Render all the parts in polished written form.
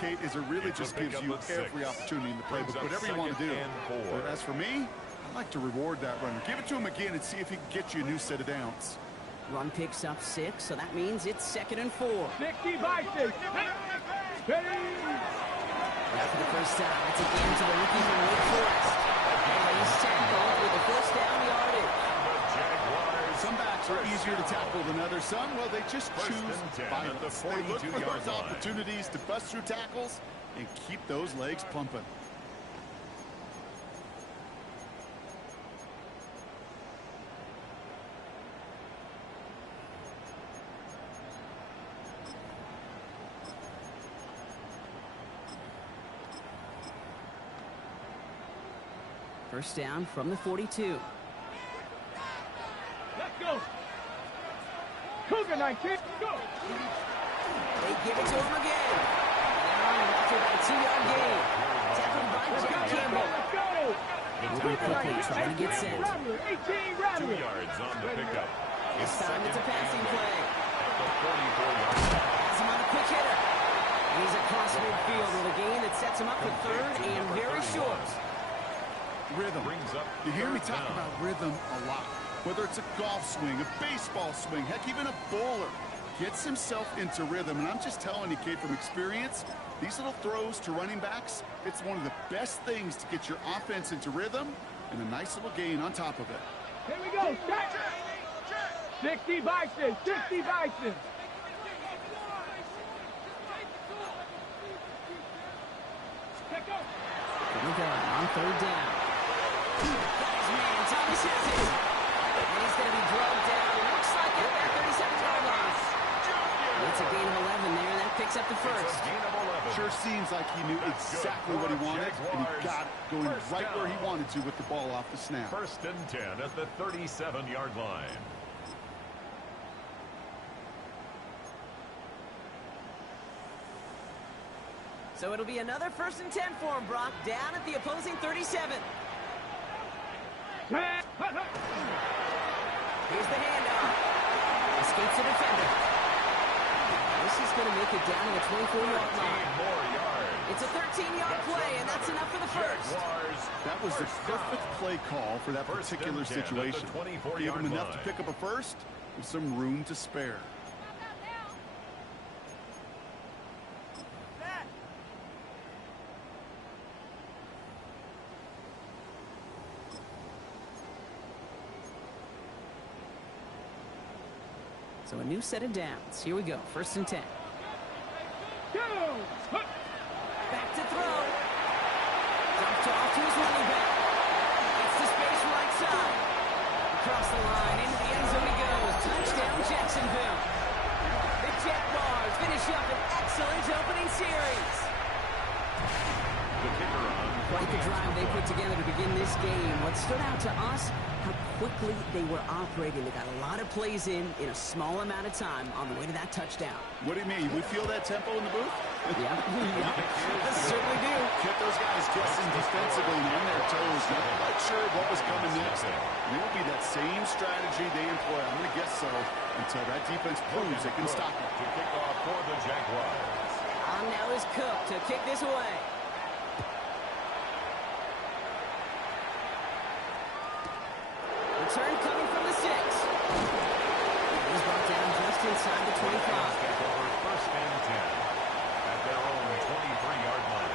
Kate, is it really just gives you every opportunity in the playbook, whatever you want to do. But as for me, I like to reward that runner. Give it to him again and see if he can get you a new set of downs. Run picks up 6, so that means it's 2nd and 4. 60 by 6. Ready. After the first down, it's again to the rookie from Wake Forest. And he's tackled with the first down yardage. Some backs are easier to tackle than others. Some, well, they just choose violence. They look for those opportunities to bust through tackles and keep those legs pumping. First down from the 42. Let's go. Cougar 19. Go. They give it to him again. And after about a 2-yard gain. Tackled by Jack Campbell. Let's go. Moving quickly, trying to get sent. 18 Rattler. 2 yards on the pickup. This time it's a passing play. At the 44-yard line. Has him on a quick hitter. And he's across midfield with a gain that sets him up for 3rd and very short. Rhythm. You hear me talk about rhythm a lot. Whether it's a golf swing, a baseball swing, heck, even a bowler gets himself into rhythm. And I'm just telling you, kid, from experience, these little throws to running backs, it's one of the best things to get your offense into rhythm and a nice little gain on top of it. Here we go. 60 Bison. 60 Bison. Here we go on 3rd down. Got his man, Thomas has it. And he's going to be drugged down. It looks like at that 37-yard line. It's a gain of 11 there. That picks up the first. Sure seems like he knew exactly what he wanted, and he got it going right where he wanted to with the ball off the snap. 1st and 10 at the 37-yard line. So it'll be another 1st and 10 for him, Brock, down at the opposing 37. Here's the handoff. Escapes the defender. This is going to make it down to the 24-yard line. It's a 13-yard play, and that's enough for the first. That was the perfect play call for that particular situation. Gave him enough to pick up a first with some room to spare. So a new set of downs. Here we go. 1st and 10. Back to throw. Dumped off to his running back. Gets to space right side. Across the line. Into the end zone he goes. Touchdown, Jacksonville. The Jaguars finish up an excellent opening series. Quite the drive they put together to begin this game. What stood out to us, how quickly they were operating. They got a lot of plays in a small amount of time on the way to that touchdown. What do you mean? We feel that tempo in the booth? Yeah, certainly do. Kept those guys guessing defensively and on their toes. Not quite sure what was coming next. It will be that same strategy they employ. I'm going to guess so until that defense proves it can stop it. To kick off for the Jaguars. On now is Cook to kick this away. Return coming from the 6. He's brought down just inside the 25. 1st and 10 at their own 23-yard line.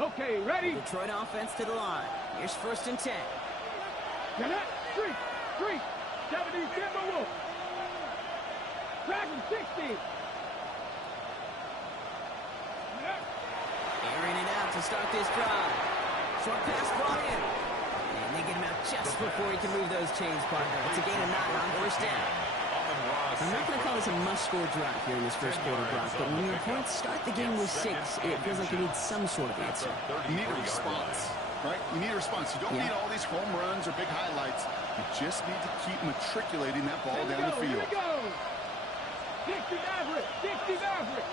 Okay, ready? Detroit offense to the line. Here's 1st and 10. Street. 70 Timberwolves. Dragon 60. Airing it out to start this drive. Short pass brought in. And they get him out just before he can move those chains, partner. It's a gain of 9 on 1st down. I'm not going to call this a must-score drive here in this first quarter, Brock, but when your opponents start the game with 6, it feels like you need some sort of answer. You need a response, right? You need a response. You don't need all these home runs or big highlights. You just need to keep matriculating that ball down the field. Here we go. Dixie Maverick. 60 Mavericks.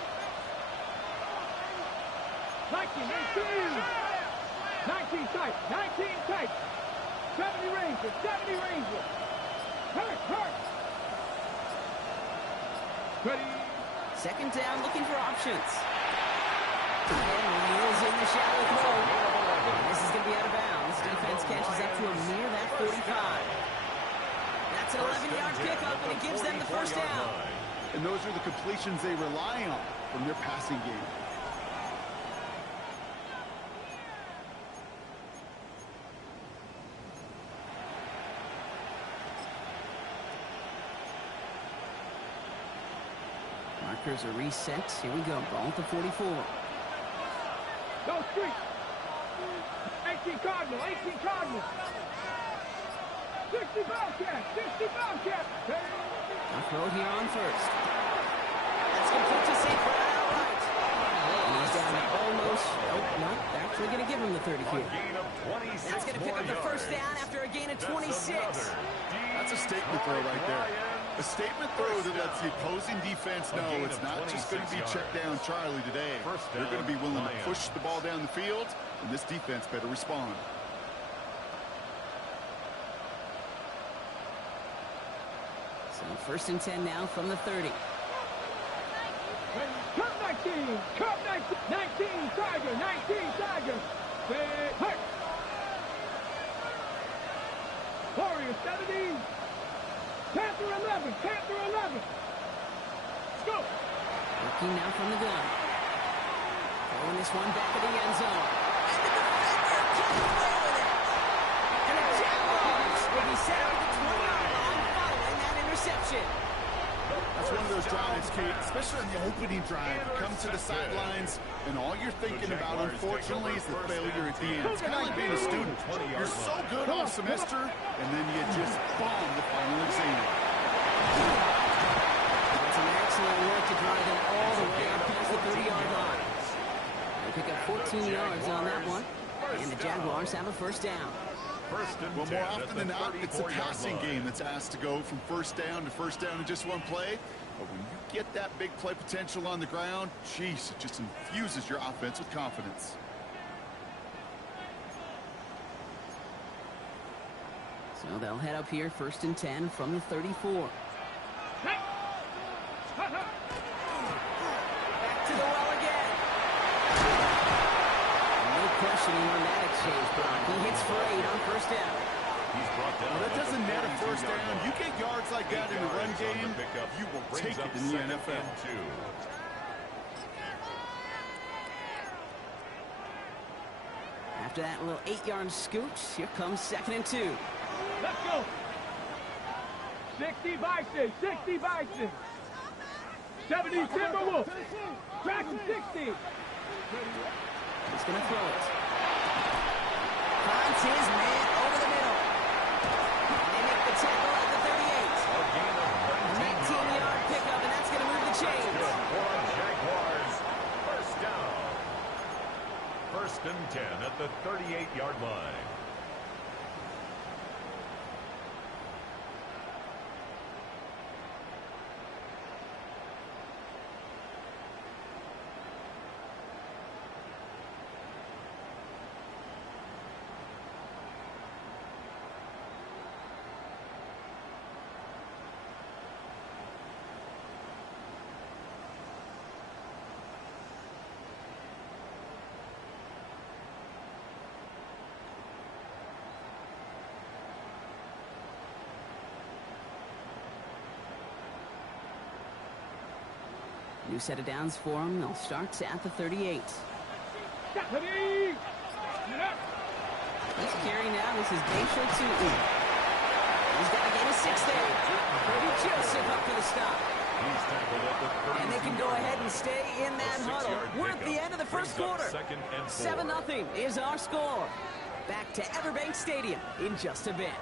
19 tight, 19 tight. 70 Rangers, 70 Rangers. Hurt. Ready. Second down, looking for options. And wheels in the shallow throw. And this is going to be out of bounds. Defense catches up to him near that 45. That's an 11-yard pickup, and it gives them the first down. And those are the completions they rely on from their passing game. Markers are reset. Here we go. Ball at the 44. Go street. 18 Cardinal. 60 Bobcat. I'll throw it here on first. That's complete to St. Brown outright. And he's down to almost... Oh, no. They're actually going to give him the 30 here. That's going to pick up the first down after a gain of 26. That's a statement throw right there. A statement throw that lets the opposing defense know it's not just going to be check down Charlie today. They're going to be willing to push the ball down the field, and this defense better respond. So first and 10 now from the 30. Cup 19. 19 Tiger. Hurt. Warrior 70. Panther 11. Let's go. Looking now from the gun. Throwing this one back at the end zone. And the defender comes away with it. And the Jaguars will be set up at the 20-yard line following that interception. That's one of those drives, Kate, especially on the opening drive. You come to the sidelines, and all you're thinking about, unfortunately, is the failure at the end. It's kind of like being a student. You're so good all semester, and then you just bomb the final exam. That's an excellent work to drive them all the way up past the 30-yard line. They pick up 14 yards on that one, and the Jaguars have a first down. Well, more often than not, it's a passing game that's asked to go from first down in just one play. But when you get that big play potential on the ground, geez, it just infuses your offense with confidence. So they'll head up here, first and 10 from the 34. Back to the well again. No questioning on that exchange block. He hits for 8 on first down. Well, that doesn't net a first down. You get yards like that in the run game, you will take it in the NFL. After that little 8-yard scoot, here comes second and 2. Let's go. 60 Bison. 70 Timberwolves. Track him 60. He's going to throw it. Finds his man over the middle. And they make the tackle at the 38. 18-yard pickup, and that's going to move the chains. Jaguars, first down. First and 10 at the 38-yard line. New set of downs for him. They'll start at the 38. He's carrying now. This is Daisha Tootin. He's got to gain a 6 there. Brody Joseph up for the stop. And they can go ahead and stay in that huddle. We're at the end of the first quarter. 7-0 is our score. Back to Everbank Stadium in just a bit.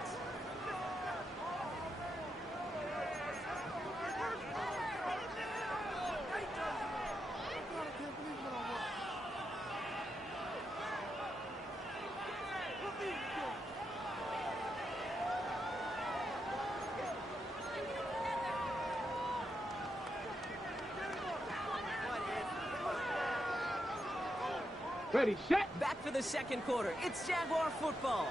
Ready, set. Back for the second quarter. It's Jaguar football.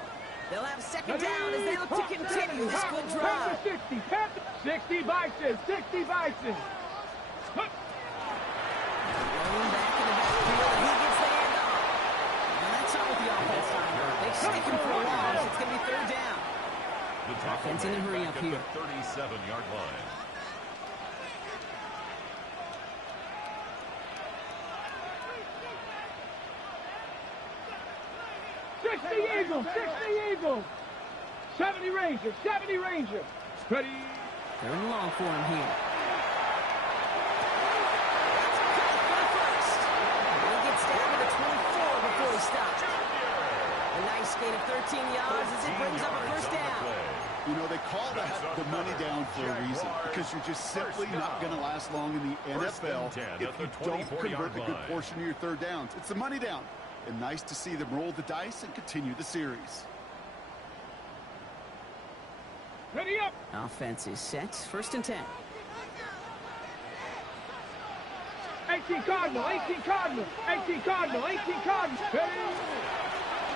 They'll have second down as they look to continue this good drive. 60, 60 Bison, 60 Bison. Rolling back in the backfield, and he gets the handoff. And that's all with the offense time. They stick him for a loss. It's going to be third down. The Offense in a hurry up here. 37-yard line. 60 Eagles, 60 Eagles. 70 Rangers, 70 Rangers. Ready. They're in long for him here. He gets down to the 24 before he stops. A nice gain of 13 yards as it brings up a first down. You know, they call that the money down for a reason, because you're just simply not going to last long in the NFL if you don't convert a good portion of your third downs. It's the money down. And nice to see them roll the dice and continue the series. Ready up. Offense is set. First and 10. 18 Cardinal, 18 Cardinal, 18 Cardinal, 18 Cardinal. Ready.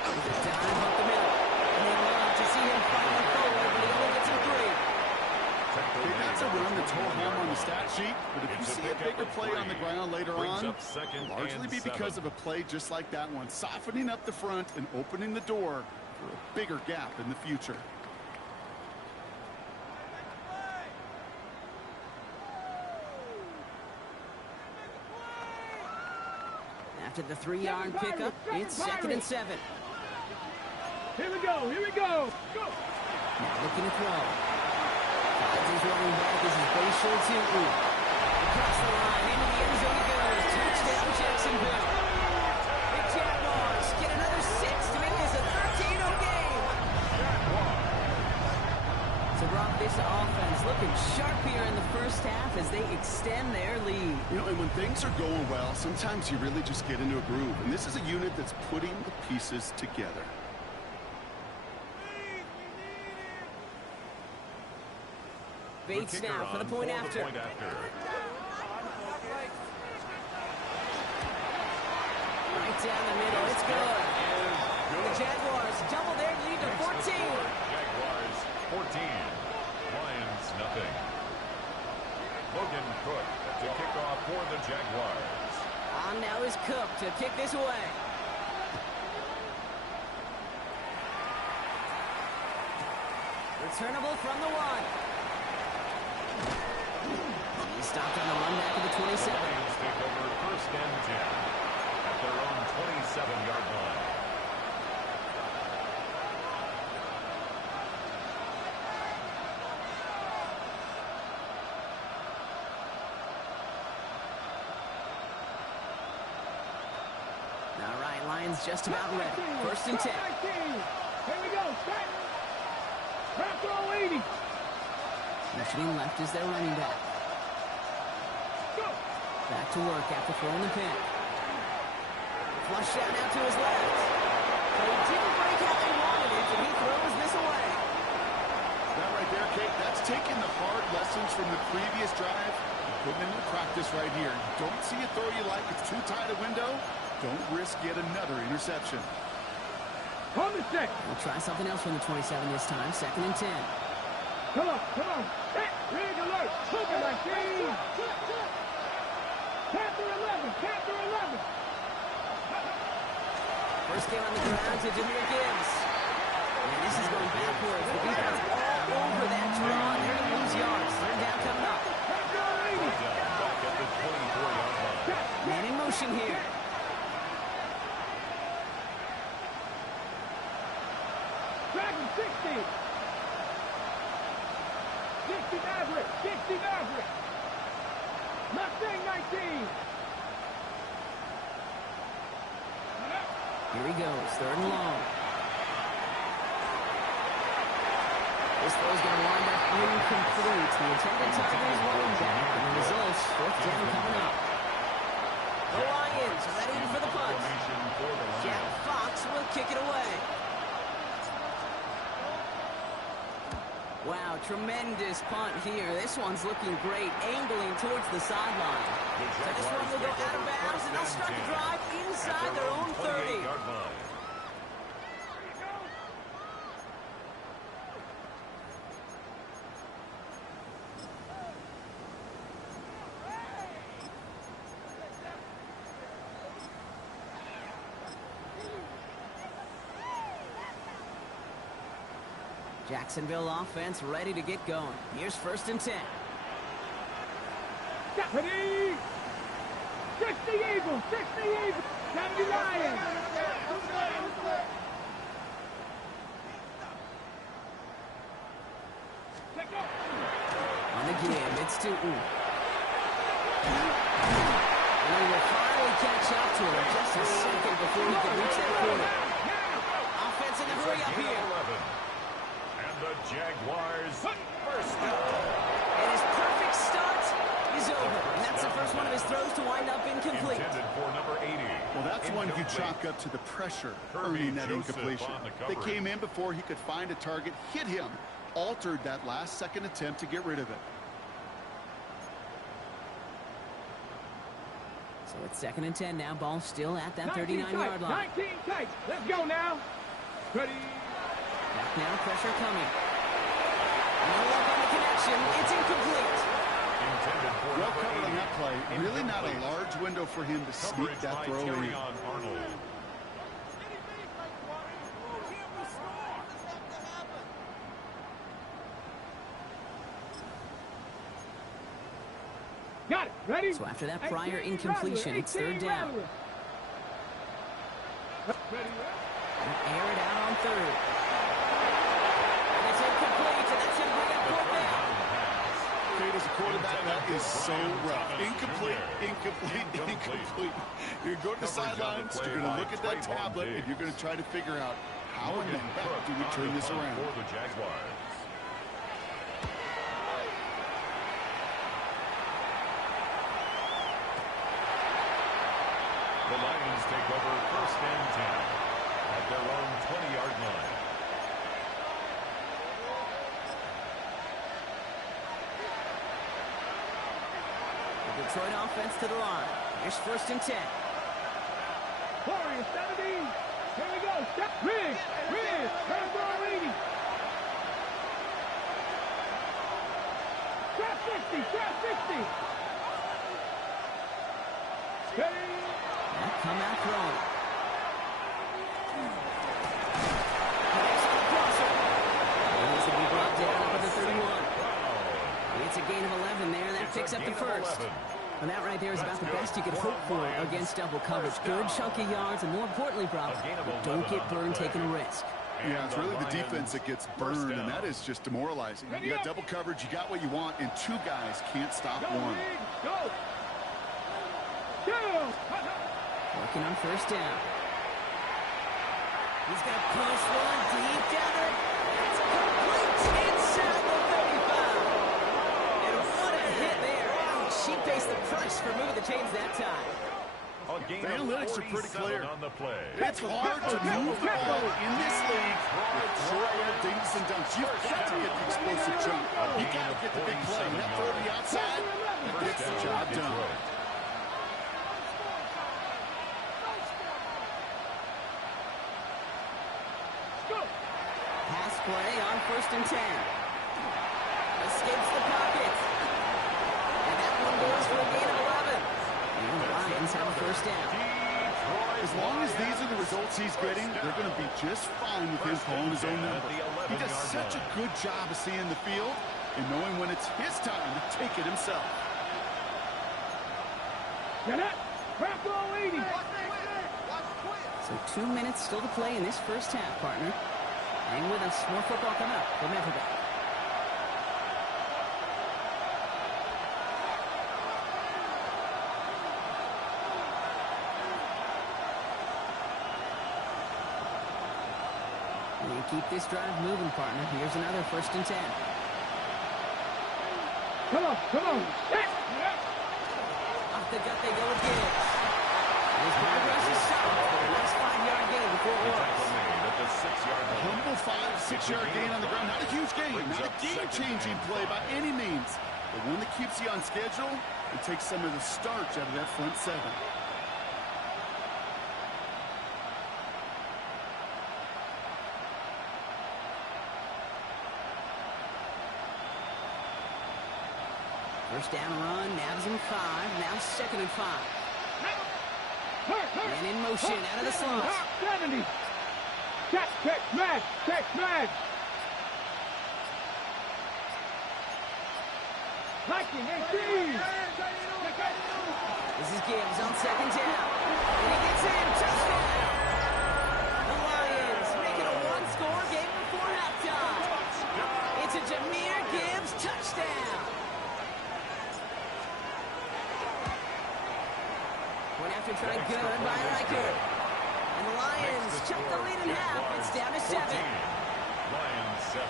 Down about the middle. And they'd love to see him finally forward, but he only gets a 3. That's a run that's ho-hum on the stat sheet, but if you see a bigger play on the ground later on, largely be because of a play just like that one, softening up the front and opening the door for a bigger gap in the future. After the 3-yard pickup, it's second and 7. Here we go, here we go. Go. Now looking to throw. Finds his running back as his base short two. Across the line, into the end zone he goes. Touchdown, Jacksonville. The Jaguars get another 6 to make this a 13-0 game. So, Rob, this offense looking sharp here in the first half as they extend their lead. You know, and when things are going well, sometimes you really just get into a groove. And this is a unit that's putting the pieces together. Bates now for the point after. Right down the middle. It's good. The Jaguars double their lead to 14. Jaguars 14. Lions nothing. Logan Cook to kick off for the Jaguars. On now is Cook to kick this away. Returnable from the 1. He stopped on the run back of the 27. Lions take over first and 10 at their own 27-yard line. All right, Lions just about ready. First and 10. Here we go. Set. Back row 80. Motioning left is their running back. Go. Back to work after throwing the pin. Flush out now to his left. But he didn't break how they wanted it, and he throws this away. That right there, Kate, that's taking the hard lessons from the previous drive and putting them into practice right here. Don't see a throw you like, it's too tight a window. Don't risk yet another interception. On the 6. We'll try something else from the 27 this time. Second and 10. Come on, come on. Set. Rig alert. Hook it like this. Panther 11. Panther 11. First game on the ground to Jahmyr Gibbs. And this is going backwards. The defense all over that draw. And they're going to lose yards. Third down coming up. Back at the 24-yard line. Man in motion here. Dragon 60. 60 Maverick. 60 Maverick. Mustang 19. Here he goes. Third and long. This throw's going to wind up incomplete. The intended target is running back. And the results, fourth down coming up. The Lions ready for the punt. Jack Fox will kick it away. Wow, tremendous punt here. This one's looking great, angling towards the sideline. So this one will go out of bounds, and they'll start the drive inside their own 30. Jacksonville offense ready to get going. Here's 1st and 10. Ready? 60 Eagles, 60 Eagles, 70 Lions. On the give, it's Tootin. And he will finally catch up to him just a second before he can reach that corner. Offense in the hurry up here. The Jaguars first down. And his perfect start is over. And that's the first one of his throws to wind up incomplete. Intended for number 80. Well, that's one you chalk up to the pressure earning that incompletion. They came in before he could find a target, hit him, altered that last second attempt to get rid of it. So it's 2nd and 10 now. Ball still at that 39-yard line. 19 tight. Let's go now. Ready? Back now, pressure coming. No luck on the connection. It's incomplete. Well covered on that play. Really not a large window for him to sneak that throw in. Got it. Ready? So after that prior incompletion, it's 3rd down. Ready? Air it out on 3rd. And it's incomplete, and that's going to bring up 4th down. Kate, as a quarterback, that is so rough. Incomplete. You're going to go to the sidelines, you're going to look at that tablet, and you're going to try to figure out how in the heck do we turn this around. For the Jaguars. The Lions take over 1st and 10 at their own 20-yard line. The Detroit offense to the line. Here's 1st and 10. Warriors 70. Here we go. Riggs. Turn ball leading. Trap 60. Ready? Come out throwing. Needs to be brought down up at the 31. It's a gain of 11 there. That picks up the 1st. And that right there is about the best you could hope for against double coverage. Good chunky yards, and more importantly, Brock, don't get burned taking a risk. Yeah, it's really the defense that gets burned, and that is just demoralizing. You got double coverage, you got what you want, and 2 guys can't stop one. Go. Working on 1st down. He's got to push one deep down there. It's complete inside the 35. And what a hit there. She pays the price for moving the chains that time. The analytics are pretty clear. On the play. It's hard to move the ball in this league with short little dinks and dunks. You've got to get the explosive jump. You've got to get the big play. That throw to the outside, that gets the job done. Pass play on 1st and 10. Escapes the pocket. And that one goes for a gain of 11. And the Lions have a 1st down. As long as these are the results he's getting, they're going to be just fine with him calling his own number. He does such a good job of seeing the field and knowing when it's his time to take it himself. Get it. Trap ball leading. So 2 minutes still to play in this 1st half, partner. Hang with us. More football coming up from Everback. And keep this drive moving, partner. Here's another 1st and 10. Come on. Off the gut they go with Gibbs. His progress is solid for the last 5-yard gain before it was. at the 6-yard line. Humble 5-6-yard gain on the ground. Not a huge gain. Not a game-changing play by any means. But one that keeps you on schedule and takes some of the starch out of that front seven. First down run, Navs in 5, now 2nd and 5. And in motion, out of the slot. 70. Check smash, check smash. Liking 18. This is Gibbs on 2nd down. And he gets in, touchdown. The Lions make it a one-score game before halftime. It's a Jahmyr Gibbs touchdown. Point after try good by Reichert. And the Lions chuck the lead in half. It's down to 7. Lions 7.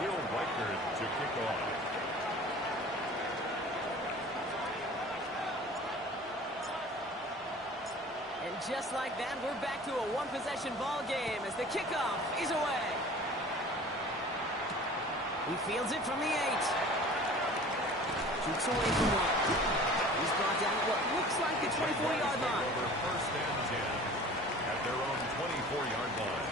Will Reichert to kick off. And just like that, we're back to a one-possession ball game as the kickoff is away. He fields it from the 8. Shoots away from 1. He's brought down at what looks like the 24-yard line. Over 1st and 10 at their own 24-yard line.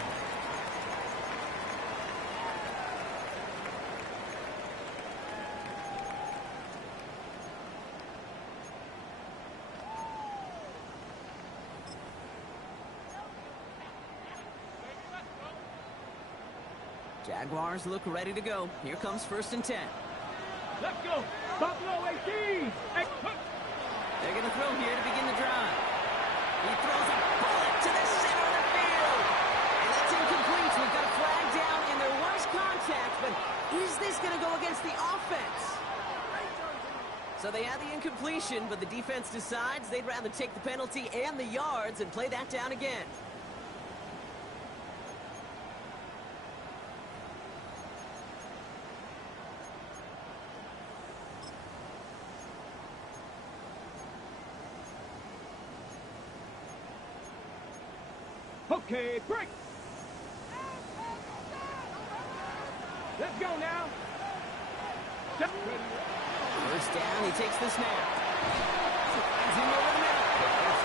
Jaguars look ready to go. Here comes 1st and 10. Let's go. Buffalo 18. They're going to throw here to begin the drive. He throws a bullet to the center of the field. And that's incomplete. We've got a flag down, and there was contact, but is this going to go against the offense? So they had the incompletion, but the defense decides they'd rather take the penalty and the yards and play that down again. Okay, break. Let's go now. First down, he takes the snap. He's in over the middle.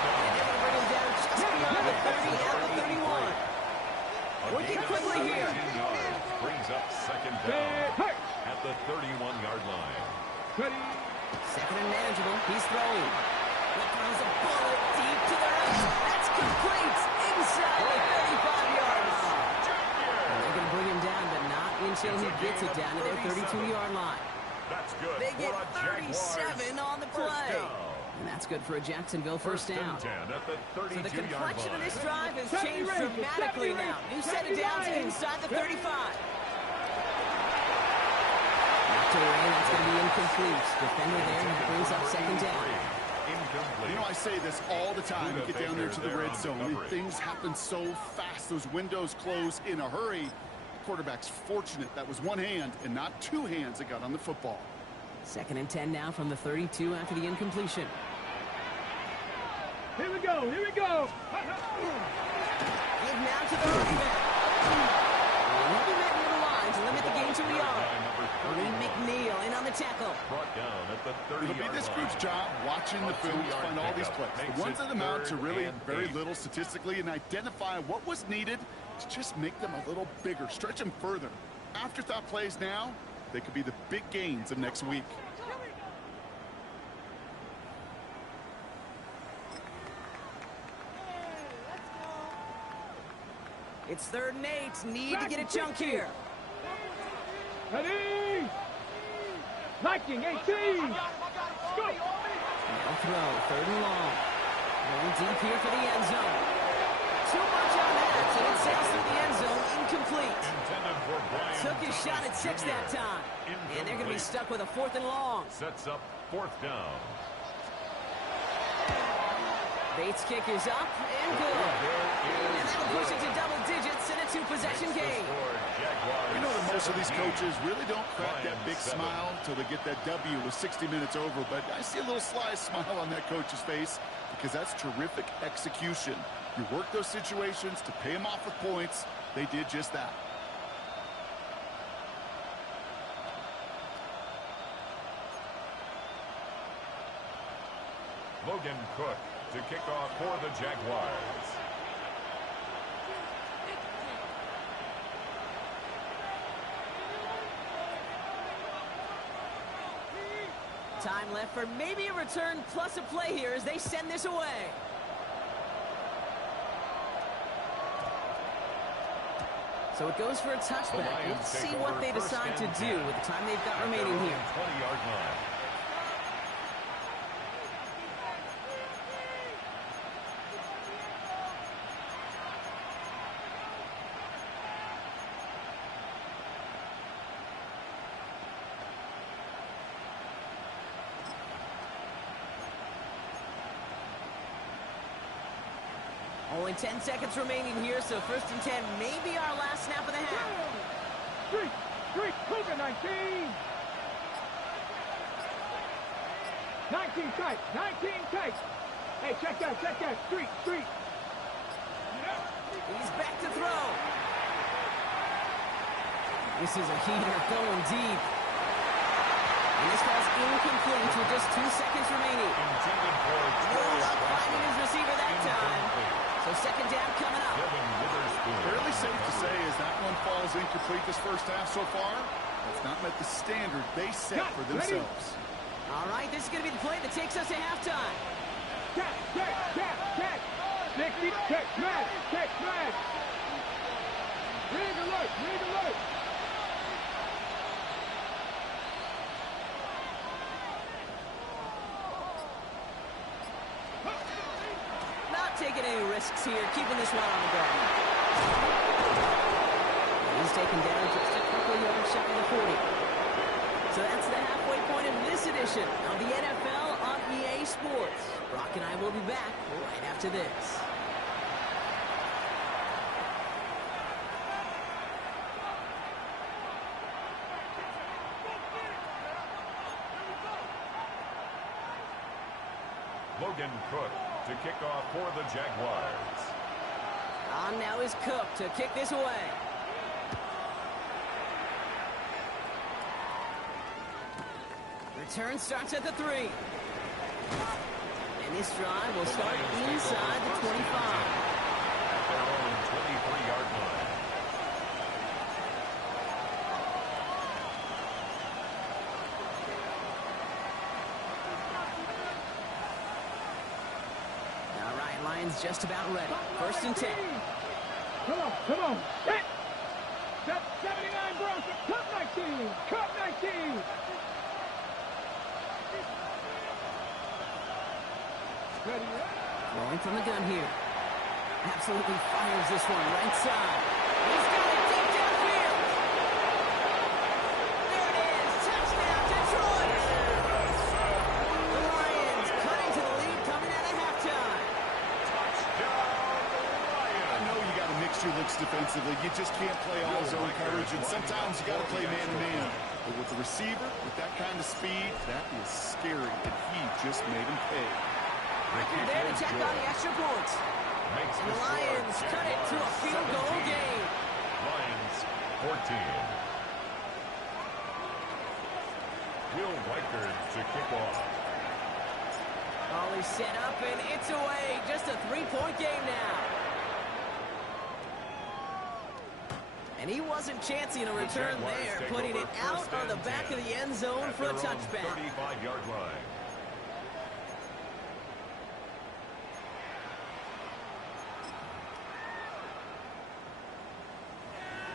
And they're going to bring him down just beyond the 30 at the 31. Working quickly here. Brings up 2nd down at the 31-yard line. 2nd and manageable. He's throwing. He throws a bullet deep to the right. That's complete. Inside the 35-yard line. And they're going to bring him down, but not until he gets it down to their 32-yard line. That's good. They get 37 on the play. And that's good for a Jacksonville first down. So the complexion of this drive has changed dramatically now. New set of downs inside the 35. Knocked away, that's going to be incomplete. Defender there, and that brings up 2nd down. You know, I say this all the time. You get down there to the red zone, and things happen so fast. Those windows close in a hurry. The quarterback's fortunate that was one hand and not two hands that got on the football. 2nd and 10 now from the 32 after the incompletion. Here we go, here we go. Give now to the running back. And he'll be met near the line to limit the gain to a yard. Lee McNeil in on the tackle. Brought down at the 30-yard line. It'll be this group's job watching the film to find all these plays. The ones that amount to really very little statistically and identify what was needed to just make them a little bigger, stretch them further. Afterthought plays now, they could be the big gains of next week. It's 3rd and 8. Need to get a chunk here. Ready? Liking 18. Go. Now throw. 3rd and long. Going deep here for the end zone. Too much on that, and it sails through the end zone. Incomplete. Took his shot at 6 that time. And they're going to be stuck with a 4th and long. Sets up 4th down. Bates' kick is up and good. And that'll push it to double digits in a 2-possession game. Jaguars. You know that most of these 17. coaches really don't crack that big Lions, 7. smile until they get that W with 60 minutes over, but I see a little sly smile on that coach's face because that's terrific execution. You work those situations to pay them off with points. They did just that. Logan Cook to kick off for the Jaguars. Time left for maybe a return plus a play here as they send this away. So it goes for a touchback. Let's see what they decide to do with the time they've got remaining here. 20-yard line. Only 10 seconds remaining here, so 1st and 10 may be our last snap of the half. Street, Cougar 19. 19 tight. Hey, check that, Street. He's back to throw. This is a heater going deep. And this ball's incomplete with just 2 seconds remaining. Intended for No luck finding his receiver that time. So 2nd down coming up. Fairly safe to say as that one falls incomplete this first half so far, it's not met the standard they set for themselves. All right, this is going to be the play that takes us to halftime. Check. 60, check, smash. Rig alert. Not taking any risks here, keeping this one on the ground. He's taken down just a couple yards shy of the 40. So that's the halfway point of this edition of the NFL on EA Sports. Brock and I will be back right after this. Logan Cook to kick off for the Jaguars. On now is Cook to kick this away. Return starts at the 3. And this drive will start inside the 25. At their own 23-yard line. All right, Lions just about ready. 1st and 10. Come on. Hit. That's 79 Bronco. Cut 19. Ready. Throwing from the gun here. Absolutely fires this one right side. He's got it deep downfield. There it is. Touchdown, Detroit. The Lions cutting to the lead coming out of halftime. I know you got to mix your looks defensively. You just can't play all zone coverage, and sometimes you got to play man-to-man. But with the receiver, with that kind of speed, that is scary, and he just made him pay. There to check on the extra points. And the Lions cut it to a field goal game. Lions 14. Will Riker to kick off. Ollie set up and it's away. Just a 3-point game now. And he wasn't chancing a return there, putting it out on the back of the end zone for a touchback. 35-yard line.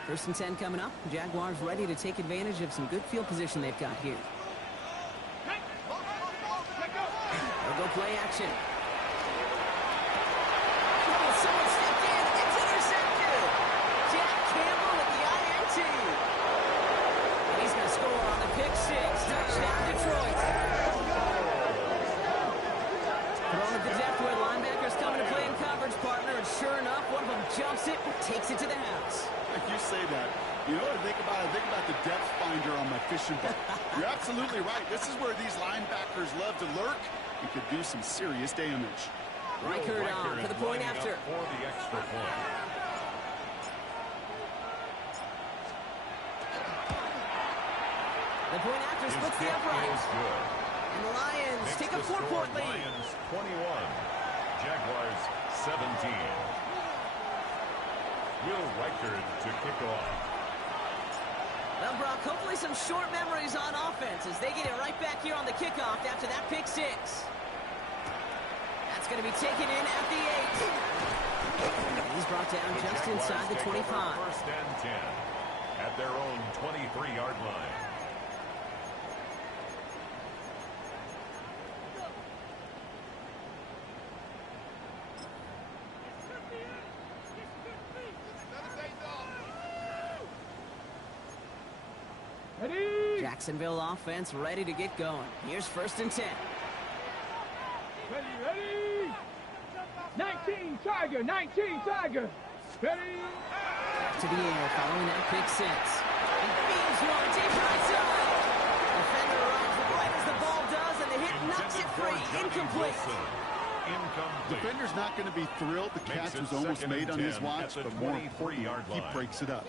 First and 10 coming up. Jaguars ready to take advantage of some good field position they've got here. They'll go play action. Oh, someone stepped in. It's intercepted. Jack Campbell with the INT. And he's going to score on the pick six. Touchdown, Detroit. Throwing at the depth where linebackers coming to play in coverage, partner. And sure enough, one of them jumps it and takes it to the house. You say that. You know what I think about? I think about the depth finder on my fishing boat. You're absolutely right. This is where these linebackers love to lurk and could do some serious damage. Reichert on for the point after. For the extra point. The point after splits the uprights. And the Lions take a 4-point lead. Lions 21, Jaguars 17. Will Reichert to kick off. Well, Brock, hopefully some short memories on offense as they get it right back here on the kickoff after that pick six. That's going to be taken in at the 8. He's brought down just inside the 25. First and 10 at their own 23-yard line. Jacksonville offense ready to get going. Here's first and 10. Ready. 19, Tiger. 19, Tiger. Ready. Back to the air following that pick six. He beams one deep right side. Defender arrives right as the ball does, and the hit knocks it free. Incomplete. Defender's not going to be thrilled. The catch was almost made on his watch, but more importantly, he breaks it up.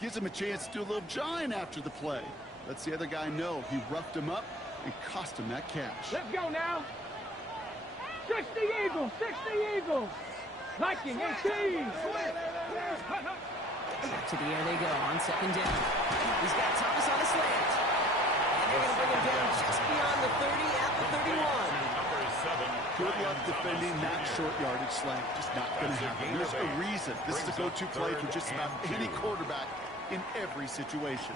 Gives him a chance to do a little giant after the play. Lets the other guy know he roughed him up and cost him that catch. Let's go now. 60 Eagles, 60 Eagles. Viking 18. Back to the air they go on second down. He's got Thomas on a slant. And they're going to bring him down just beyond the 30 at the 31. Good luck defending that short yardage slant. Just not going to happen. There's a reason. This is a go-to play for just about any quarterback in every situation.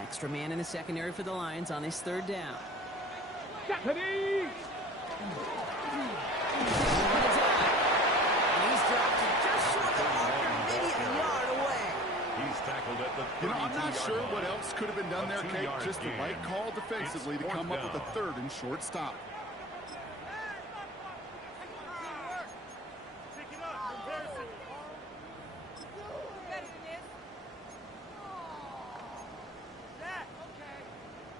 Extra man in the secondary for the Lions on this third down. Ready. And he's dropped just short of the marker, maybe a yard away. He's tackled at the 32-yard I'm not sure line. what else could have been done there, Kate. Just the right call defensively to come up with a third and short stop.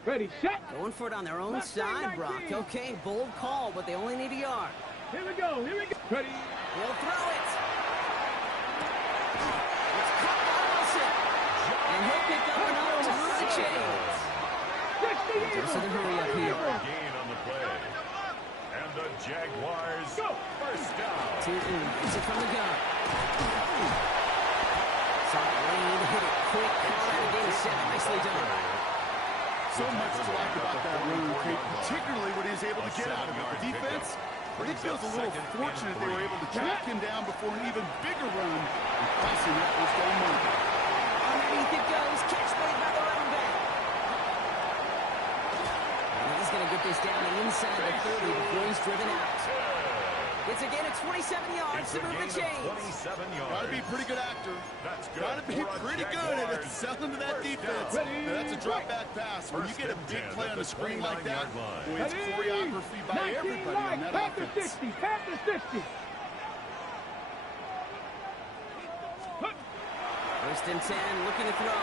Ready, set. Going for it on their own Left side, side, Brock. 19. Okay, bold call, but they only need a yard. Here we go. Ready. He'll throw it. It's caught by Wilson. And he'll pick up enough to move the chains. 60 Eagles. There's the hurry up here. Gain on the play. And the Jaguars first down. Tootin gets it from the gun. Saw the lead, hit it quick, caught out of gain of 7. Nicely done. So much to like about that run, Kate, particularly what he was able to get out of it. The defense, I think, feels a little fortunate they were able to track him down before an even bigger run and crossing that first down marker. Underneath it goes, catch made by the running back. And he's going to get this down inside the 30 before he's driven out. It's a gain of 27 yards to move the chains. 27 yards. Got to be a pretty good actor. That's good. Got to be pretty good at selling to that defense. Now, that's a drop back pass. When you get a big play on the screen like that, boy, it's choreography by everybody on that offense. Past the 60. First and 10, looking to throw.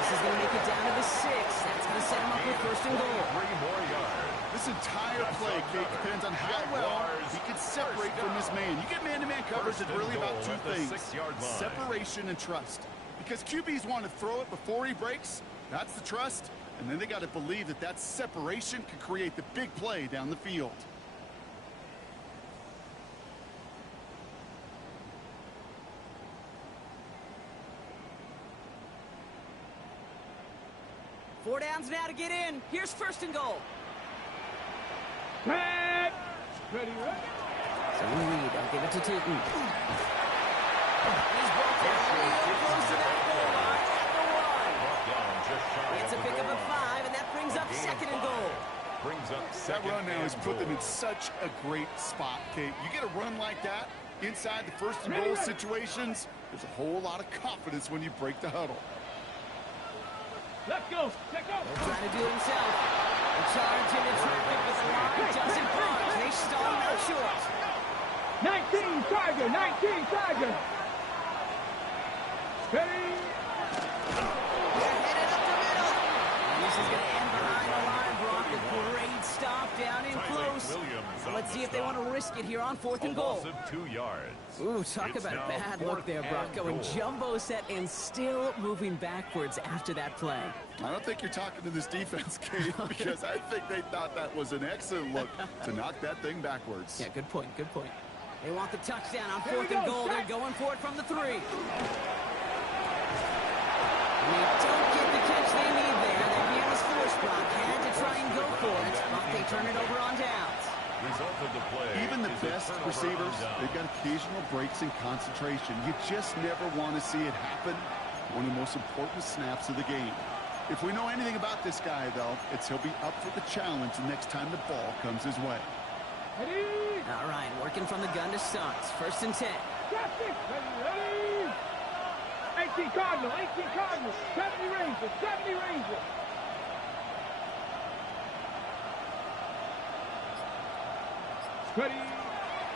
This is going to make it down to the 6. That's going to set him up with first and goal. 3 more yards. This entire play, Kate, depends on how well he can separate from his man. You get man-to-man coverage, it's really about two things: separation and trust. Because QBs want to throw it before he breaks. That's the trust. And then they got to believe that that separation can create the big play down the field. Four downs now to get in. Here's first and goal. Ready. So we lead. I'll give it to Tootin. He's brought down real close to that goal line at the 1. It's a pickup of 5, and that brings up second and goal. That run now has put them in such a great spot, Kate. You get a run like that inside the first and goal situations, there's a whole lot of confidence when you break the huddle. Let's go. Let's go. He'll try to do it himself. A charge into traffic, but the line doesn't budge. They short. 19 Tiger, 19 Tiger. Ready? They're headed up the middle. And this is going to end behind the line, Brock. A great stop down in close. Let's see if they want to risk it here on 4th and goal. A loss of 2 yards. Ooh, talk about a bad look there, Brock. Going jumbo set and still moving backwards after that play. I don't think you're talking to this defense, Kate, because I think they thought that was an excellent look to knock that thing backwards. Yeah, good point, good point. They want the touchdown on 4th and goal. They're going for it from the 3. And they don't get the catch they need there. Their hand was forced, Brock. Had to try and go for it, but they turn it over on downs. Result of the play. Even the is a best turnover receivers, on down. they've got occasional breaks in concentration. You just never want to see it happen. One of the most important snaps of the game. If we know anything about this guy, though, it's he'll be up for the challenge the next time the ball comes his way. Ready? All right, working from the gun to start. 1st and 10. Ready, ready. 18 Cardinal, 18 Cardinal. 70 Rangers, 70 Rangers. Ready?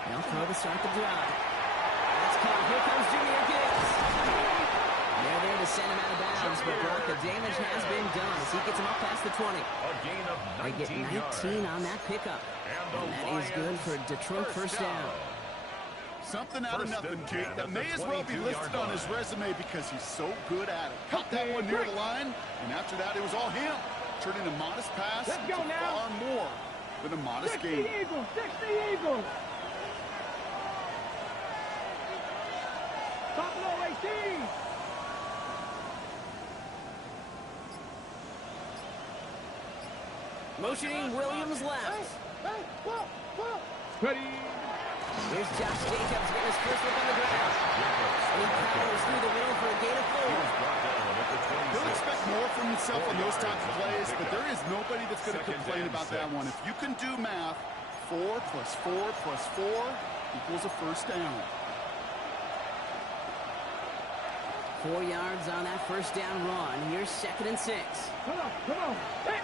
They'll throw to start the drive. That's caught. Here comes Junior Gibbs. They're there to send him out of bounds, but Brock, the damage has been done as he gets him up past the 20. A gain of They get 19 19 yards. on that pickup. And that is good for Detroit first down. Something out of First nothing, and Kate. 10 That at may the as well be 22-yard listed on his line. resume because he's so good at it. Caught that one near the line, and after that, it was all him. Turning a modest pass Let's go to now. far more than a modest 60 gain. Eagles, 60 Eagles. Buffalo 18. Motioning Williams left. Ready? Here's Josh Jacobs getting his first look on the ground. And he powers through the middle for a gain of 4. Brought down at the 26. He'll expect more from himself in those types of plays, but there is nobody that's going to Second complain and about that 6. one. If you can do math, 4 plus 4 plus 4 equals a first down. 4 yards on that first down run. Here's 2nd and 6. Come on, come on. Hey.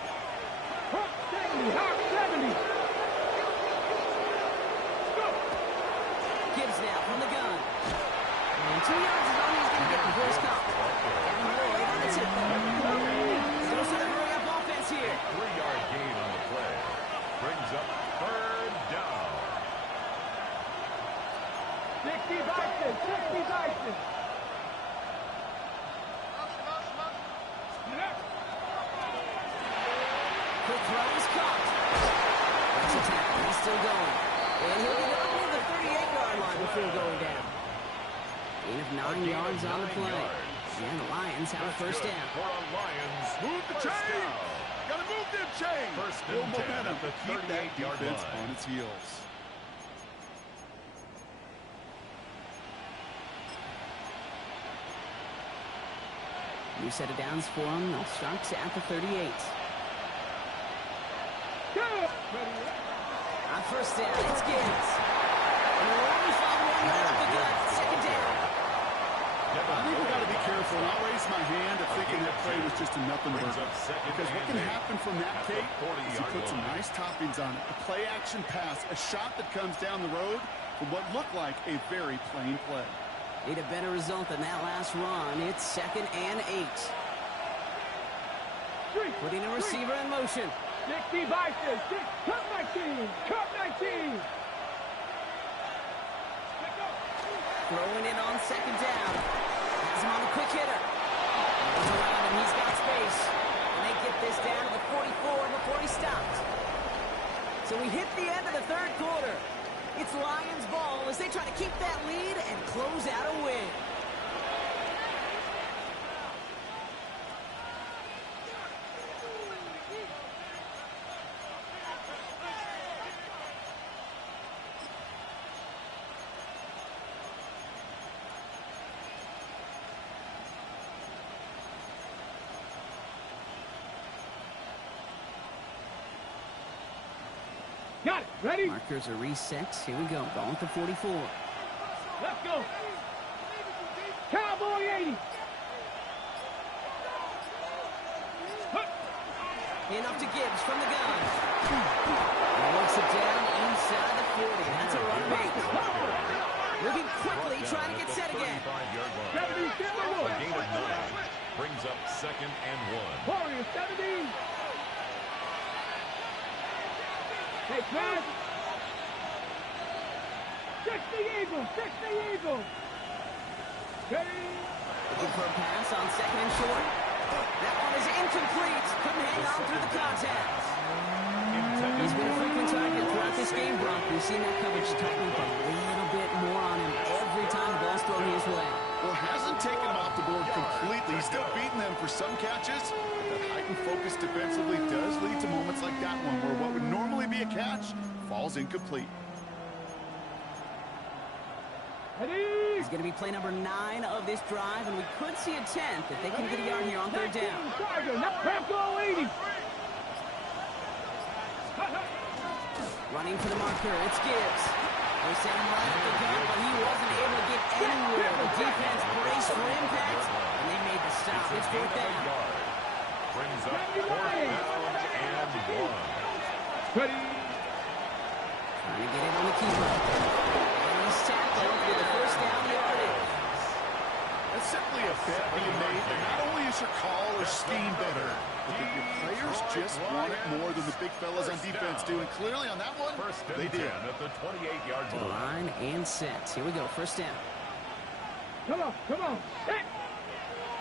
Hawk 70, Hawk 70. Go. Gibbs now from the gun. And 2 yards is all he's going to get before his count. And Lloyd on the tip. Goes to the hurry-up offense here. 3-yard gain on the play. Brings up 3rd down. 60 Bison, 60 Bison. Quick throw is caught. That's a tackle. He's still going. And he'll get up near the 38-yard line before going down. Gain of 9 yards on the play. And the Lions have a first down. For a Lions. Move the first chain! down. Gotta move them chain! First and Build 10 momentum at the to keep that 38-yard defense line. on its heels. New set of downs for them. They'll start at the 38. Go. Ready? On first down, it's Gibbs. And they'll only find 1 yard up the gut. 2nd down. I think we got to be careful. And I'll raise my hand at thinking that play was just a nothing Brings burger. up second Because what can and 8 happen from that, at the Kate, is you 40-yard put some line. nice toppings on it. A play action pass, a shot that comes down the road from what looked like a very plain play. Need a better result than that last run. It's 2nd and 8. Putting a receiver in motion. 60 Bison, Cup 19, Cup 19. Throwing it on 2nd down. Has him on the quick hitter. Goes around him. He's got space. And they get this down to the 44 before he stopped. So we hit the end of the 3rd quarter. It's Lions ball as they try to keep that lead and close out a win. Got it. Ready? Markers are reset. Here we go. Ball at the 44. Let's go. Cowboy 80. In up to Gibbs from the gun. He works it down inside the 40. Take pass. 60 Eagles. 60 Eagles. Ready. Looking for a pass on second and short. That one is incomplete. Couldn't hang on through the contact. He's been a frequent target throughout this game, Brock. We've seen that coverage tighten up a little bit more on him every time the ball's thrown his way. Well, hasn't taken him off the board completely. He's still beating them for some catches. But that heightened focus defensively does lead to moments like that one, where what would normally be a catch falls incomplete. He's going to be play number 9 of this drive, and we could see a 10th if they can get a yard here on third down. Running for the marker, it's Gibbs. They sent him right at the gun, but he wasn't able to get anywhere. The defense braced for impact, and they made the stop. It's fourth down. Brings up 4th down and 1. Ready. Trying to get it on the keeper. And he's tackled with the first down yardage. That's simply a bet being made that not only is your call or scheme better, but that your players just want it more than the big fellas on defense do. And clearly on that one, they did. At the 28-yard To the line and set. Here we go, first down. Come on, come on. Hit.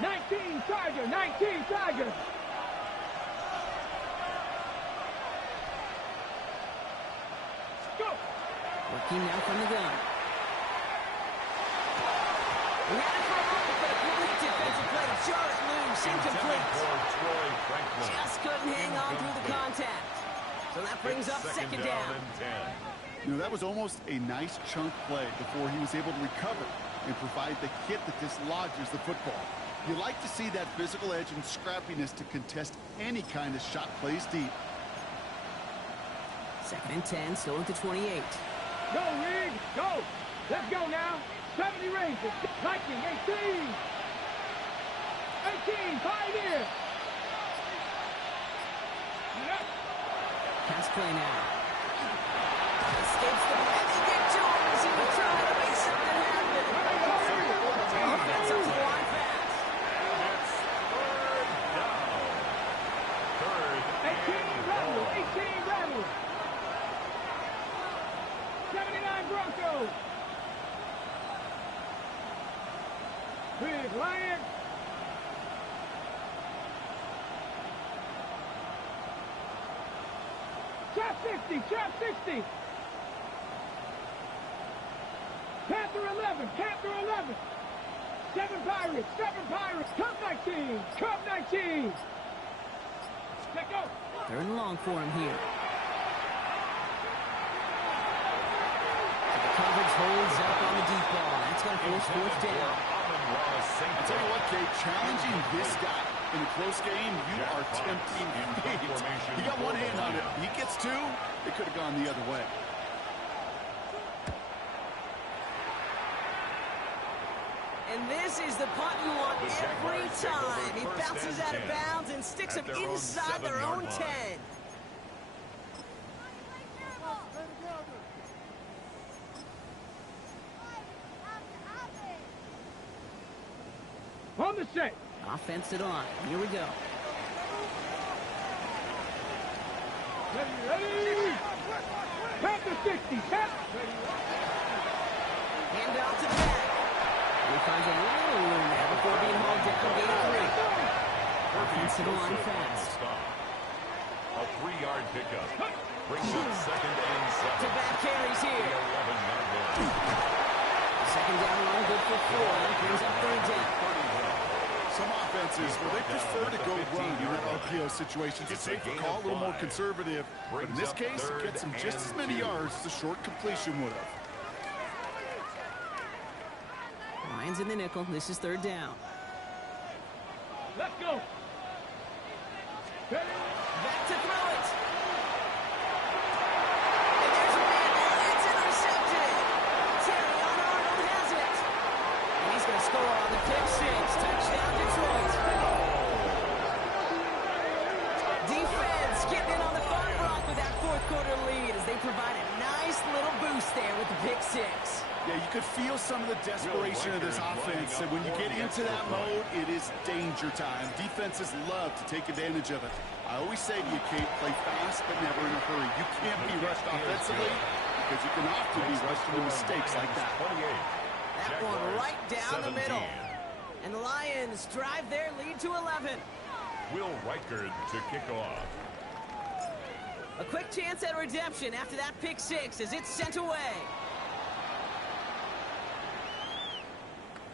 19 Tiger, 19 Tiger. Go. Working now from the gun. We had it for a moment, but a complete defensive play. Short, loose, incomplete. Just couldn't hang on through the contact. So that brings up second down. You know, that was almost a nice chunk play before he was able to recover and provide the hit that dislodges the football. You like to see that physical edge and scrappiness to contest any kind of shot plays deep. Second and 10, still at the 28. Go, Reed. Go. Let's go now. 70 Rangers. Viking, 18. 18, Pioneer. Yep. Pass play now. Escapes the play. They get to him as he was trying to make something happen. Offense up to the line fast. It's 3rd down. 18 Rebel. 18 Rebel. 79 Broncos. Big Lion. Trap 60, trap 60. Panther 11, Panther 11. 7 Pirates, 7 Pirates. Cup 19, Cup 19. Let go. Third and long for him here. The coverage holds up on the deep ball. That's going to force fourth down. I'll tell you what, Kate, challenging this guy in a close game, you are tempting fate. He got one hand on it. He gets two, it could have gone the other way. And this is the punt you want every time. He bounces out of bounds and sticks him inside their own 10. On the set. Offensive line. Here we go. Ready, ready. Panther 60, Panther. Hand out to back. He finds a little room there before being hauled down. Gain of 3. Offensive line fast. A 3-yard pickup. Brings up 2nd and 7. To back carries here. 11-yard line. Second down line, good for 4. That brings up third down. Some offenses, well, they prefer to go run in RPO situations. It's safer call, a little more conservative. But in this case, it gets him just as many yards as a short completion would have. Lions in the nickel. This is third down. Let's go. Ready. Back to throw it. And there's a man there. It's intercepted. Terry Arnold has it. And he's going to score on the pick six. Touchdown, Detroit. Defense getting in on the fun block with that fourth quarter lead as they provide a nice little boost there with the pick six. Yeah, you could feel some of the desperation of this offense, and when you get into that mode, it is danger time. Defenses love to take advantage of it. I always say to you, Kate, play fast but never in a hurry. You can't be rushed offensively because you can often be rushed into mistakes like that. That one right down the middle. And the Lions drive their lead to 11. Will Reichard to kick off. A quick chance at redemption after that pick six as it's sent away.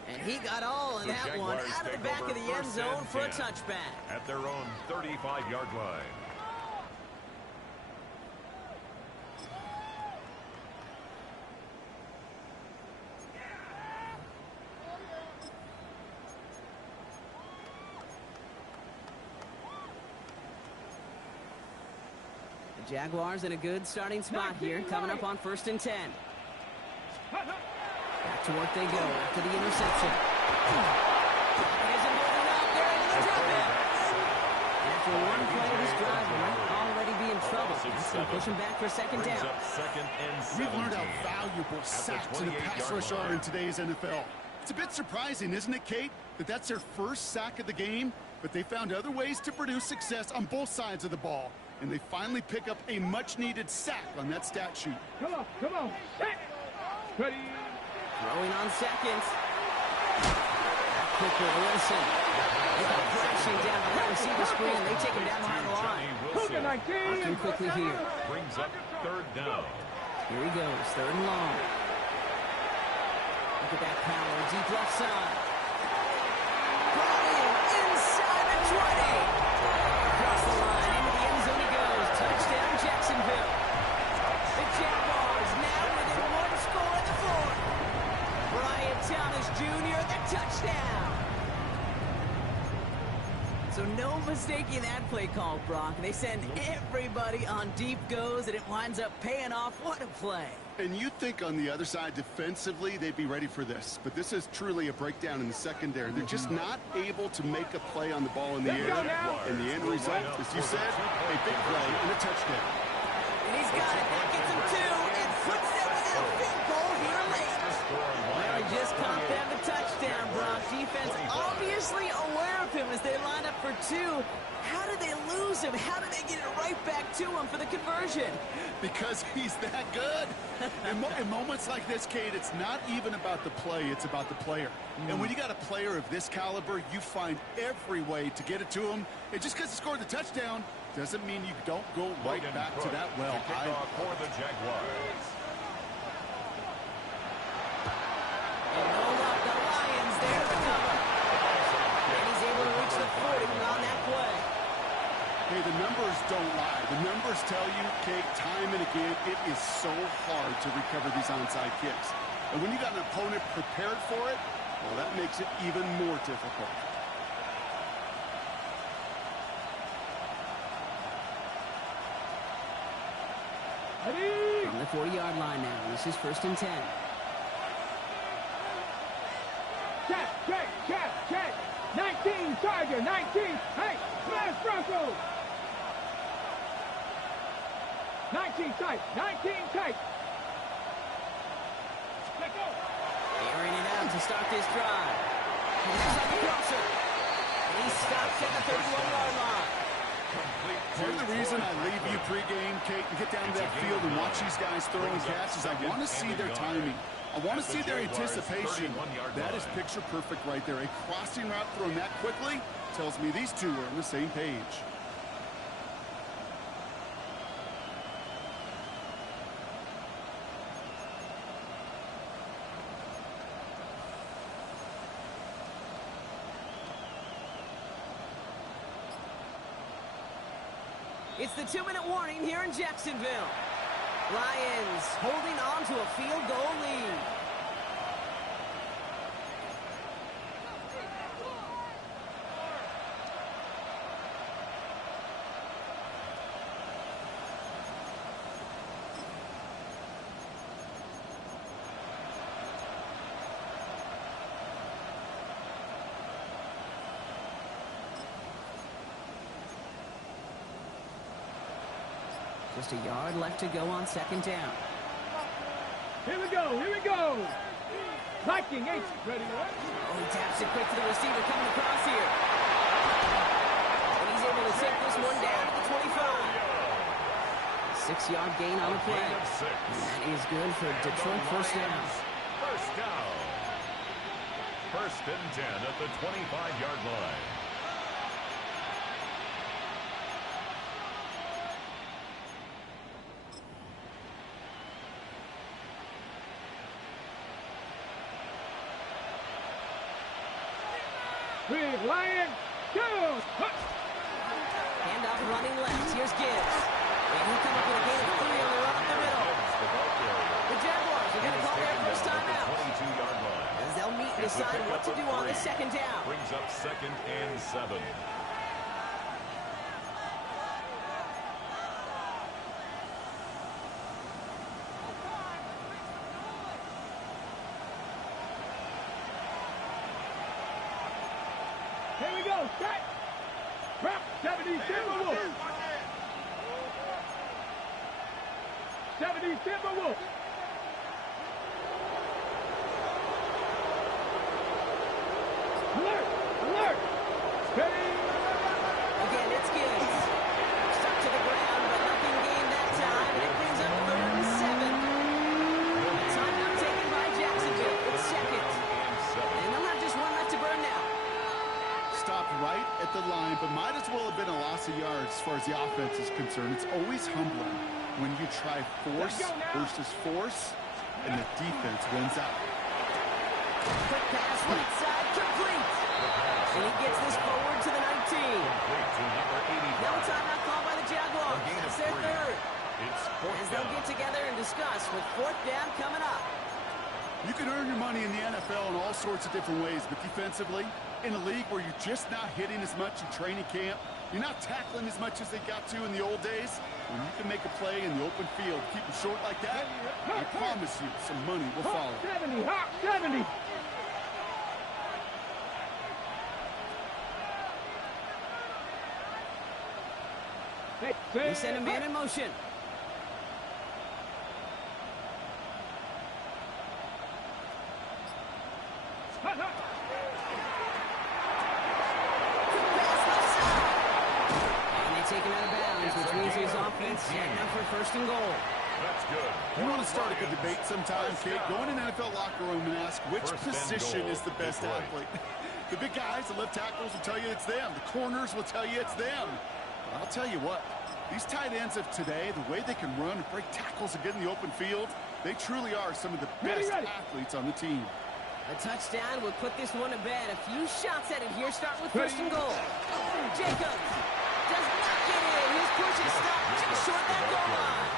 And he got all of that one out of the back of the end zone for a touchback. At their own 35-yard line. The Jaguars in a good starting spot here, coming up on 1st and 10. Back to work they go after the interception. Isn't holding up. They're into the dropout. After one play of this drive, they might already be in trouble. That's going to push him back for second down. We've learned how valuable sacks in the pass rush are in today's NFL. It's a bit surprising, isn't it, Kate, that that's their first sack of the game, but they found other ways to produce success on both sides of the ball, and they finally pick up a much-needed sack on that stat sheet. Come on. Set. Ready. Throwing on seconds. Quickly, Wilson. They go crashing down the wide receiver screen. They take him down behind the line. Working quickly here. Brings up 3rd down. Here he goes, 3rd and long. Look at that power, deep left side. Brought in inside the 20. Across the line, into the end zone he goes. Touchdown, Jacksonville. The Jaguars now within one score in the 4th. Brian Thomas Jr., the touchdown. So no mistaking that play call, Brock. They send everybody on deep goes, and it winds up paying off. What a play. And you think on the other side defensively they'd be ready for this, but this is truly a breakdown in the secondary. They're just not able to make a play on the ball in the air. And the end result, as you said, a big play and a touchdown. And he's got it. That gets him 2 and puts them within a field goal here late. Well, he just caught them a touchdown, Brock. Defense obviously aware of him as they line up for 2. How did they lose him? How did they get it right back to him for the conversion? Because he's that good. In moments like this, Kate, it's not even about the play, it's about the player. And when you got a player of this caliber, you find every way to get it to him. And just because he scored the touchdown doesn't mean you don't go right back to that well. For the Jaguars. And hold up, the Lions there to cover. And he's able to reach the 40 on that play. Hey, the numbers don't lie. The numbers tell you, Kate, time and again, it is so hard to recover these onside kicks. And when you got an opponent prepared for it, well, that makes it even more difficult. From the 40-yard line now, this is 1st and 10. Check. 19, Tiger, 19. Hey, smash Broncos. 19 tight. Let go. Airing it out to start this drive. He's on the crosser. And he stops at the 31-yard line. Part of the reason I leave you pregame, Kate, and get down to that field and watch these guys throw and catch is I want to see their timing. I want to see their anticipation. That is picture perfect right there. A crossing route thrown that quickly tells me these two are on the same page. It's the 2-minute warning here in Jacksonville. Lions holding on to a field goal lead. Just a yard left to go on 2nd down. Here we go. Viking, H. Ready, Oh, he taps it quick to the receiver coming across here. And he's able able to take this one down to the 25. 6-yard gain on the play. That is good for Detroit first down. First down. First and 10 at the 25-yard line. Big Lion, go! Handoff running left. Here's Gibbs. And he'll come up with a gain of 3 on the run up the middle. The Jaguars are going to call their first time out. 22-yard line. As they'll meet and decide what to do on this second down. Brings up 2nd and 7. Here we go, set! Drop 70 Timberwolves! 70 Timberwolves! Alert! Alert! Steady! Again, it's Gibbs. Stuck to the ground, but nothing gained that time. And it brings up 3rd and 7. A timeout taken by Jacksonville. It's 2nd. And they'll have just 1 left to burn now. Stopped right at the line, but might as well have been a loss of yards as far as the offense is concerned. It's always humbling when you try force versus force, and the defense wins out. Quick pass, right side, complete. And he gets this forward to the 19. No timeout called by the Jaguars. That's their 3rd. As they'll get together and discuss with 4th down coming up. You can earn your money in the NFL in all sorts of different ways, but defensively, in a league where you're just not hitting as much in training camp, you're not tackling as much as they got to in the old days, when you can make a play in the open field, keep them short like that, I promise you some money will follow. Hawk 70! Hawk 70! They send a man in motion. Hut, hut. Taken out of bounds, which means his offense setting up for 1st and goal. That's good. You want to start a good debate sometime, Kate? Go in an NFL locker room and ask which position is the best athlete. The big guys, the left tackles will tell you it's them. The corners will tell you it's them. But I'll tell you what, these tight ends of today, the way they can run and break tackles and get in the open field, they truly are some of the best athletes on the team. A touchdown would put this one to bed. A few shots at it here, starting with 1st and goal. Jacobs does not get in. His push is stopped just short that goal line.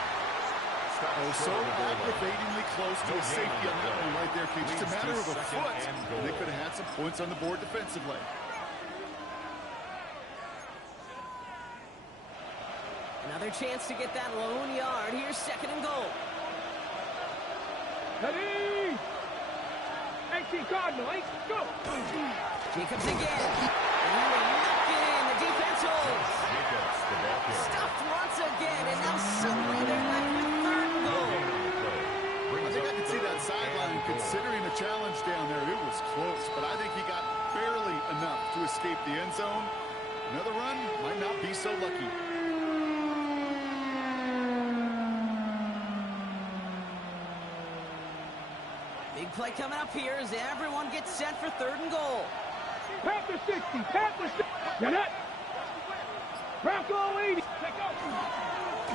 Oh, so aggravatingly close to a safety on that one right there, Kate. Just a matter of a foot, and they could have had some points on the board defensively. Another chance to get that lone yard. Here's 2nd and goal. Ready! 18 Cardinal, 8, go! Jacobs again. And he will not get in. The defense holds. Stuffed once again, and now suddenly they're left with 3rd and goal. I think I can see that sideline considering the challenge down there. It was close, but I think he got barely enough to escape the end zone. Another run might not be so lucky. Big play coming up here as everyone gets set for 3rd and goal. Panther 60, Panther 60. You're not. Bronco 80.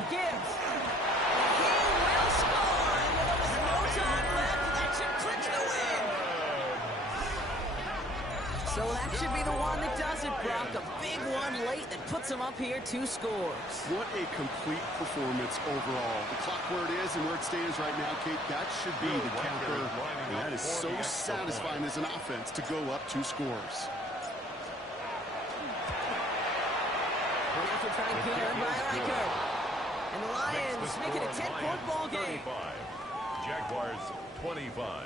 Gibbs. He will score. And with almost no time left, that should clinch the win. So that should be the one that does it, Brock. A big one late that puts him up here 2 scores. What a complete performance overall. The clock where it is and where it stands right now, Kate, that should be the counter. And that is so satisfying as an offense to go up 2 scores. To try and kill him by Riker. And the Lions make it a 10-point ball game. 35. Jaguars 25.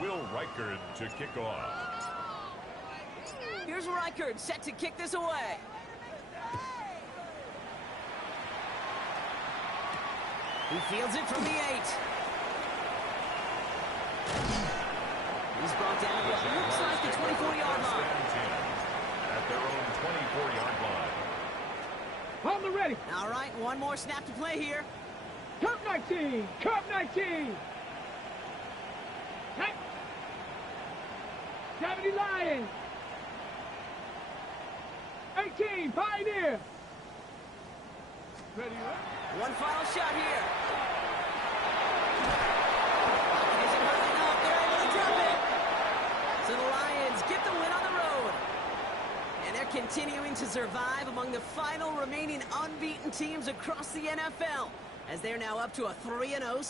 Will Reichard to kick off. Here's Reichard set to kick this away. He fields it from the 8. He's brought down to what looks like the 24-yard line. at their own 24-yard line. On the ready. All right, one more snap to play here. Cup 19. Cup 19. Hey. 70 Lions. 18 Pioneer. Ready, One final shot here. Isn't hurting enough. They're able to drop it. So the Lions get the win on the road. And they're continuing to survive among the final remaining unbeaten teams across the NFL, as they're now up to a 3-0 start.